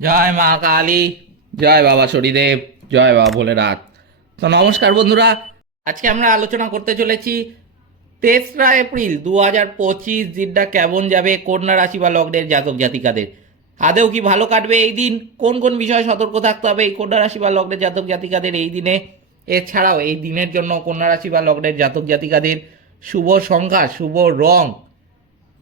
জয় মা কালী। জয় বাবা শনিদেব জয় বাবা ভোলেনাথ। তো নমস্কার বন্ধুরা, আজকে আমরা আলোচনা করতে চলেছি তেসরা এপ্রিল দু হাজার পঁচিশ দিনটা কেমন যাবে কন্যা রাশি বা লগ্নের জাতক জাতিকাদের। আদেও কি ভালো কাটবে এই দিন? কোন কোন বিষয়ে সতর্ক থাকতে হবে এই কন্যা রাশি বা লগ্নের জাতক জাতিকাদের এই দিনে? এছাড়াও এই দিনের জন্য কন্যা রাশি বা লগ্নের জাতক জাতিকাদের শুভ সংখ্যা, শুভ রং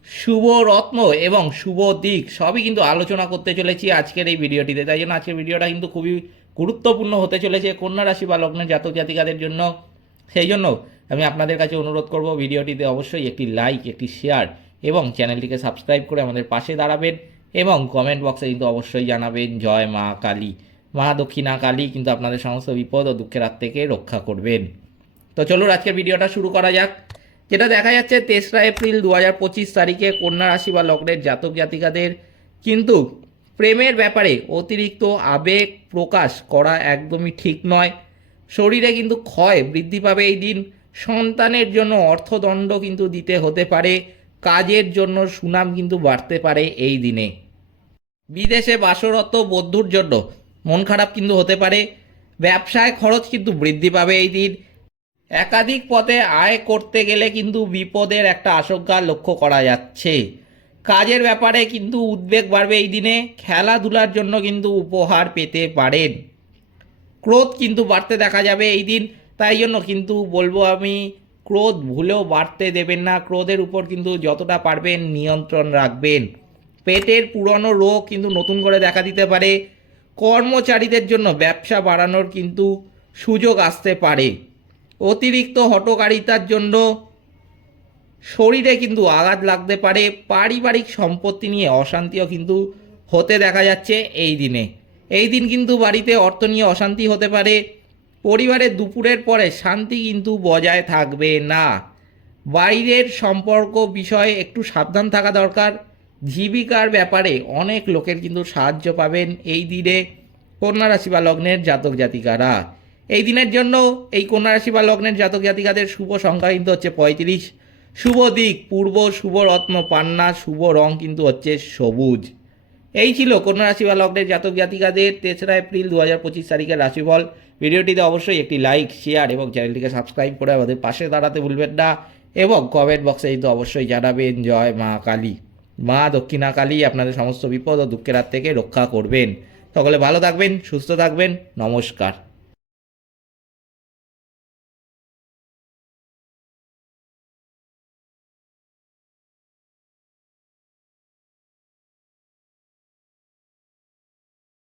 শুভ রত্ন এবং শুভ দিক সবই কিন্তু আলোচনা করতে চলেছি আজকের এই ভিডিওটিতে। তাই জন্য আজকের ভিডিওটা কিন্তু খুবই গুরুত্বপূর্ণ হতে চলেছে কন্যা রাশি বা লগ্নের জাতক জাতিকাদের জন্য। সেই জন্য আমি আপনাদের কাছে অনুরোধ করব ভিডিওটিতে অবশ্যই একটি লাইক একটি শেয়ার এবং চ্যানেলটিকে সাবস্ক্রাইব করে আমাদের পাশে দাঁড়াবেন এবং কমেন্ট বক্সে কিন্তু অবশ্যই জানাবেন, জয় মা কালী। মা দক্ষিণা কালী কিন্তু আপনাদের সমস্ত বিপদ ও দুঃখের হাত থেকে রক্ষা করবেন। তো চলুন আজকের ভিডিওটা শুরু করা যাক। যেটা দেখা যাচ্ছে তেসরা এপ্রিল দু হাজার পঁচিশ তারিখে কন্যা রাশি বা লগ্নের জাতক জাতিকাদের কিন্তু প্রেমের ব্যাপারে অতিরিক্ত আবেগ প্রকাশ করা একদমই ঠিক নয়। শরীরে কিন্তু ক্ষয় বৃদ্ধি পাবে এই দিন। সন্তানের জন্য অর্থদণ্ড কিন্তু দিতে হতে পারে। কাজের জন্য সুনাম কিন্তু বাড়তে পারে এই দিনে। বিদেশে বাসরত বন্ধুর জন্য মন খারাপ কিন্তু হতে পারে। ব্যবসায় খরচ কিন্তু বৃদ্ধি পাবে এই দিন। একাধিক পথে আয় করতে গেলে কিন্তু বিপদের একটা আশঙ্কা লক্ষ্য করা যাচ্ছে। কাজের ব্যাপারে কিন্তু উদ্বেগ বাড়বে এই দিনে, খেলাধুলার জন্য কিন্তু উপহার পেতে পারেন। ক্রোধ কিন্তু বাড়তে দেখা যাবে এই দিন, তাই জন্য কিন্তু বলব আমি, ক্রোধ ভুলেও বাড়তে দেবেন না। ক্রোধের উপর কিন্তু যতটা পারবেন নিয়ন্ত্রণ রাখবেন। পেটের পুরনো রোগ কিন্তু নতুন করে দেখা দিতে পারে। কর্মচারীদের জন্য ব্যবসা বাড়ানোর কিন্তু সুযোগ আসতে পারে। অতিরিক্ত হটকারিতার জন্য শরীরে কিন্তু আঘাত লাগতে পারে, পারিবারিক সম্পত্তি নিয়ে অশান্তিও কিন্তু হতে দেখা যাচ্ছে এই দিনে। এই দিন কিন্তু বাড়িতে অর্থ নিয়ে অশান্তি হতে পারে পরিবারের দুপুরের পরে শান্তি কিন্তু বজায় থাকবে না। বাইরের সম্পর্ক বিষয়ে একটু সাবধান থাকা দরকার, জীবিকার ব্যাপারে অনেক লোকের কিন্তু সাহায্য পাবেন এই দিনে। কন্যা রাশি বা লগ্নের জাতক জাতিকারা। এই দিনের জন্য এই কন্যা রাশি বা লগ্নের জাতক জাতিকাদের শুভ সংখ্যা কিন্তু হচ্ছে পঁয়ত্রিশ। শুভ দিক, পূর্ব শুভ রত্ন, পান্না, শুভ রং কিন্তু হচ্ছে সবুজ। এই ছিল কন্যা রাশি বা লগ্নের জাতক জাতিকাদের তেসরা এপ্রিল দু হাজার পঁচিশ তারিখের রাশিফল। ভিডিওটিতে অবশ্যই একটি লাইক শেয়ার এবং চ্যানেলটিকে সাবস্ক্রাইব করে আমাদের পাশে দাঁড়াতে ভুলবেন না এবং কমেন্ট বক্সে কিন্তু অবশ্যই জানাবেন। জয় মা কালী। মা দক্ষিণা কালী আপনাদের সমস্ত বিপদ ও দুঃখের হাত থেকে রক্ষা করবেন। সকলে ভালো থাকবেন, সুস্থ থাকবেন। নমস্কার।